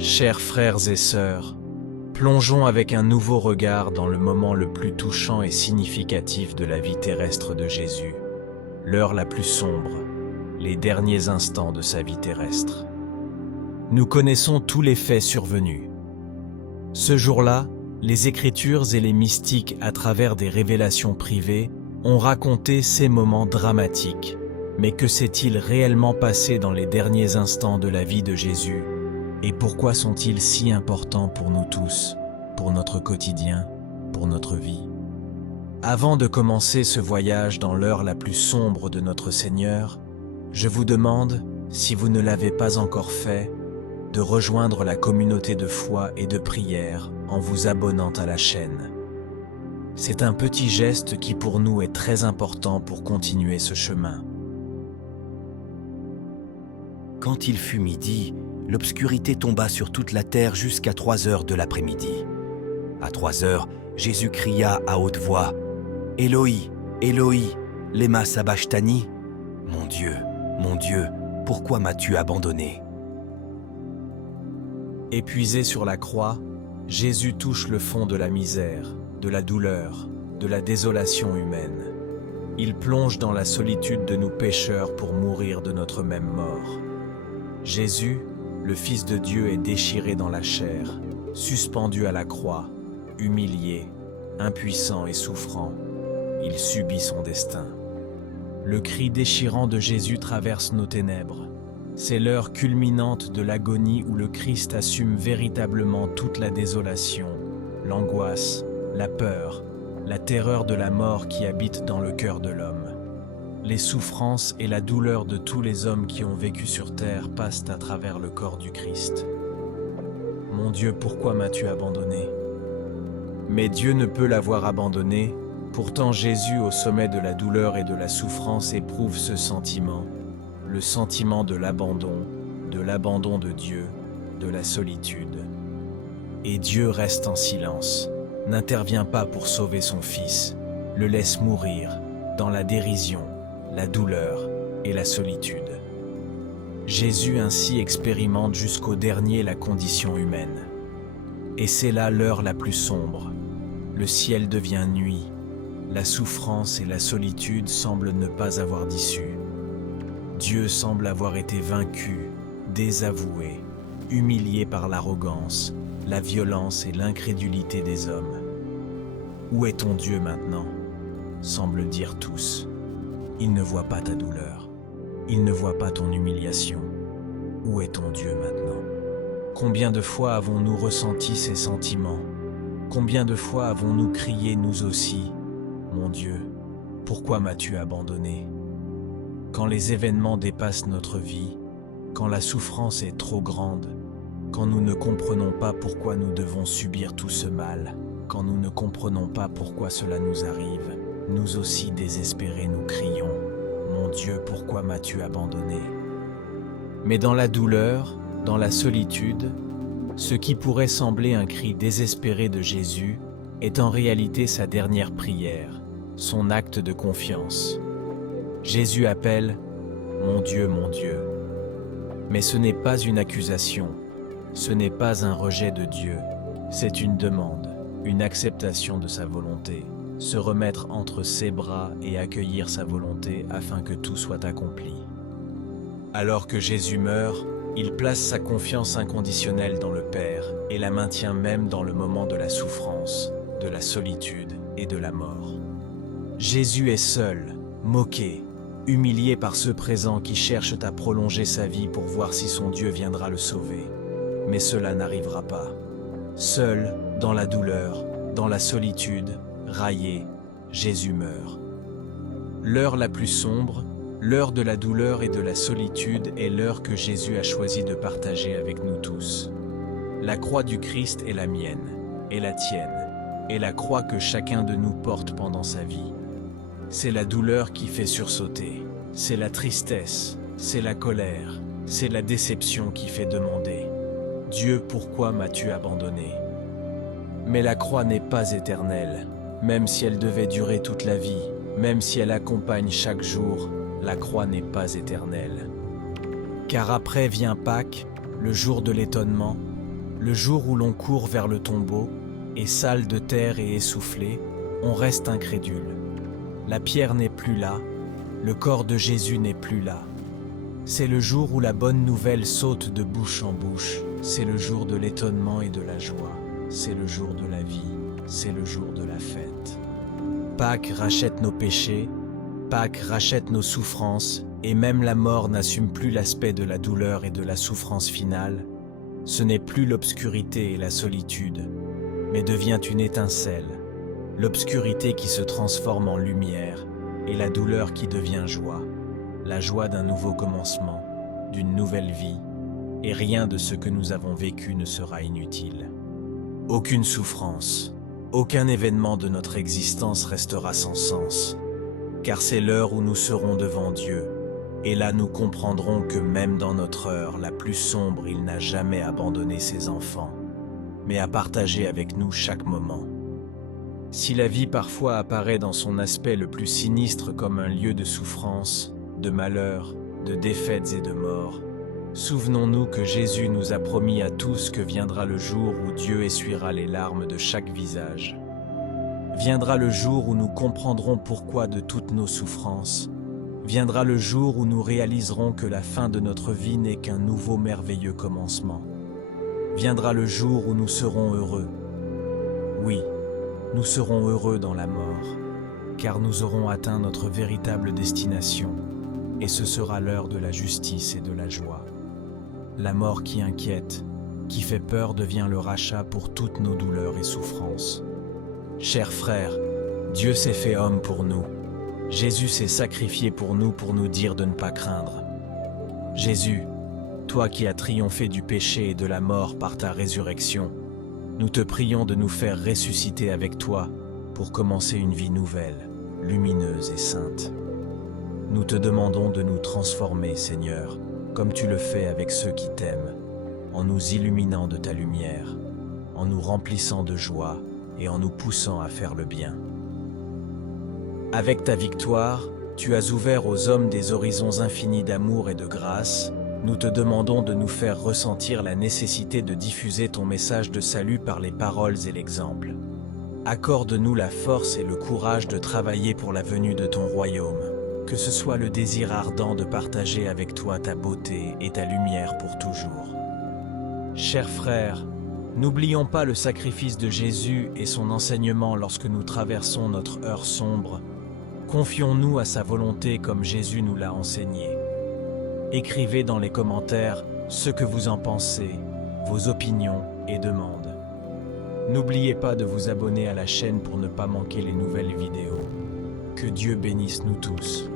Chers frères et sœurs, plongeons avec un nouveau regard dans le moment le plus touchant et significatif de la vie terrestre de Jésus, l'heure la plus sombre, les derniers instants de sa vie terrestre. Nous connaissons tous les faits survenus. Ce jour-là, les Écritures et les mystiques, à travers des révélations privées, ont raconté ces moments dramatiques. Mais que s'est-il réellement passé dans les derniers instants de la vie de Jésus? Et pourquoi sont-ils si importants pour nous tous, pour notre quotidien, pour notre vie? Avant de commencer ce voyage dans l'heure la plus sombre de notre Seigneur, je vous demande, si vous ne l'avez pas encore fait, de rejoindre la communauté de foi et de prière en vous abonnant à la chaîne. C'est un petit geste qui pour nous est très important pour continuer ce chemin. Quand il fut midi, l'obscurité tomba sur toute la terre jusqu'à 3 heures de l'après-midi. À 3 heures, Jésus cria à haute voix, « Éloi, Éloi, lema sabachthani » ? Mon Dieu, pourquoi m'as-tu abandonné » ? Épuisé sur la croix, Jésus touche le fond de la misère, de la douleur, de la désolation humaine. Il plonge dans la solitude de nous pécheurs pour mourir de notre même mort. Jésus, le Fils de Dieu, est déchiré dans la chair, suspendu à la croix, humilié, impuissant et souffrant. Il subit son destin. Le cri déchirant de Jésus traverse nos ténèbres. C'est l'heure culminante de l'agonie où le Christ assume véritablement toute la désolation, l'angoisse, la peur, la terreur de la mort qui habite dans le cœur de l'homme. Les souffrances et la douleur de tous les hommes qui ont vécu sur terre passent à travers le corps du Christ. Mon Dieu, pourquoi m'as-tu abandonné? Mais Dieu ne peut l'avoir abandonné, pourtant Jésus, au sommet de la douleur et de la souffrance, éprouve ce sentiment, le sentiment de l'abandon de Dieu, de la solitude. Et Dieu reste en silence, n'intervient pas pour sauver son Fils, le laisse mourir dans la dérision, la douleur et la solitude. Jésus ainsi expérimente jusqu'au dernier la condition humaine. Et c'est là l'heure la plus sombre. Le ciel devient nuit. La souffrance et la solitude semblent ne pas avoir d'issue. Dieu semble avoir été vaincu, désavoué, humilié par l'arrogance, la violence et l'incrédulité des hommes. Où est ton Dieu maintenant? Semblent dire tous. Il ne voit pas ta douleur. Il ne voit pas ton humiliation. Où est ton Dieu maintenant? Combien de fois avons-nous ressenti ces sentiments? Combien de fois avons-nous crié nous aussi, « Mon Dieu, pourquoi m'as-tu abandonné ?» Quand les événements dépassent notre vie, quand la souffrance est trop grande, quand nous ne comprenons pas pourquoi nous devons subir tout ce mal, quand nous ne comprenons pas pourquoi cela nous arrive, nous aussi désespérés nous crions « Mon Dieu, pourquoi m'as-tu abandonné ?» Mais dans la douleur, dans la solitude, ce qui pourrait sembler un cri désespéré de Jésus est en réalité sa dernière prière, son acte de confiance. Jésus appelle « Mon Dieu, mon Dieu ». Mais ce n'est pas une accusation, ce n'est pas un rejet de Dieu, c'est une demande, une acceptation de sa volonté, se remettre entre ses bras et accueillir sa volonté afin que tout soit accompli. Alors que Jésus meurt, il place sa confiance inconditionnelle dans le Père et la maintient même dans le moment de la souffrance, de la solitude et de la mort. Jésus est seul, moqué, humilié par ceux présents qui cherchent à prolonger sa vie pour voir si son Dieu viendra le sauver. Mais cela n'arrivera pas. Seul, dans la douleur, dans la solitude, raillé, Jésus meurt. L'heure la plus sombre, l'heure de la douleur et de la solitude est l'heure que Jésus a choisi de partager avec nous tous. La croix du Christ est la mienne, et la tienne, et la croix que chacun de nous porte pendant sa vie. C'est la douleur qui fait sursauter, c'est la tristesse, c'est la colère, c'est la déception qui fait demander « Dieu, pourquoi m'as-tu abandonné ?» Mais la croix n'est pas éternelle, même si elle devait durer toute la vie, même si elle accompagne chaque jour, la croix n'est pas éternelle. Car après vient Pâques, le jour de l'étonnement, Le jour où l'on court vers le tombeau, et sale de terre et essoufflé, on reste incrédule. La pierre n'est plus là, le corps de Jésus n'est plus là. C'est le jour où la bonne nouvelle saute de bouche en bouche, c'est le jour de l'étonnement et de la joie, c'est le jour de la vie, c'est le jour de la fête. Pâques rachète nos péchés, Pâques rachète nos souffrances, et même la mort n'assume plus l'aspect de la douleur et de la souffrance finale. Ce n'est plus l'obscurité et la solitude, mais devient une étincelle, l'obscurité qui se transforme en lumière, et la douleur qui devient joie, la joie d'un nouveau commencement, d'une nouvelle vie, et rien de ce que nous avons vécu ne sera inutile. Aucune souffrance, aucun événement de notre existence restera sans sens, car c'est l'heure où nous serons devant Dieu, et là nous comprendrons que même dans notre heure la plus sombre, il n'a jamais abandonné ses enfants, mais a partagé avec nous chaque moment. Si la vie parfois apparaît dans son aspect le plus sinistre comme un lieu de souffrance, de malheur, de défaites et de mort, souvenons-nous que Jésus nous a promis à tous que viendra le jour où Dieu essuiera les larmes de chaque visage. Viendra le jour où nous comprendrons pourquoi de toutes nos souffrances. Viendra le jour où nous réaliserons que la fin de notre vie n'est qu'un nouveau merveilleux commencement. Viendra le jour où nous serons heureux. Oui, nous serons heureux dans la mort, car nous aurons atteint notre véritable destination, et ce sera l'heure de la justice et de la joie. La mort qui inquiète, qui fait peur devient le rachat pour toutes nos douleurs et souffrances. Chers frères, Dieu s'est fait homme pour nous. Jésus s'est sacrifié pour nous dire de ne pas craindre. Jésus, toi qui as triomphé du péché et de la mort par ta résurrection, nous te prions de nous faire ressusciter avec toi pour commencer une vie nouvelle, lumineuse et sainte. Nous te demandons de nous transformer, Seigneur, comme tu le fais avec ceux qui t'aiment, en nous illuminant de ta lumière, en nous remplissant de joie et en nous poussant à faire le bien. Avec ta victoire, tu as ouvert aux hommes des horizons infinis d'amour et de grâce. Nous te demandons de nous faire ressentir la nécessité de diffuser ton message de salut par les paroles et l'exemple. Accorde-nous la force et le courage de travailler pour la venue de ton royaume, que ce soit le désir ardent de partager avec toi ta beauté et ta lumière pour toujours. Chers frères, n'oublions pas le sacrifice de Jésus et son enseignement lorsque nous traversons notre heure sombre. Confions-nous à sa volonté comme Jésus nous l'a enseigné. Écrivez dans les commentaires ce que vous en pensez, vos opinions et demandes. N'oubliez pas de vous abonner à la chaîne pour ne pas manquer les nouvelles vidéos. Que Dieu bénisse nous tous.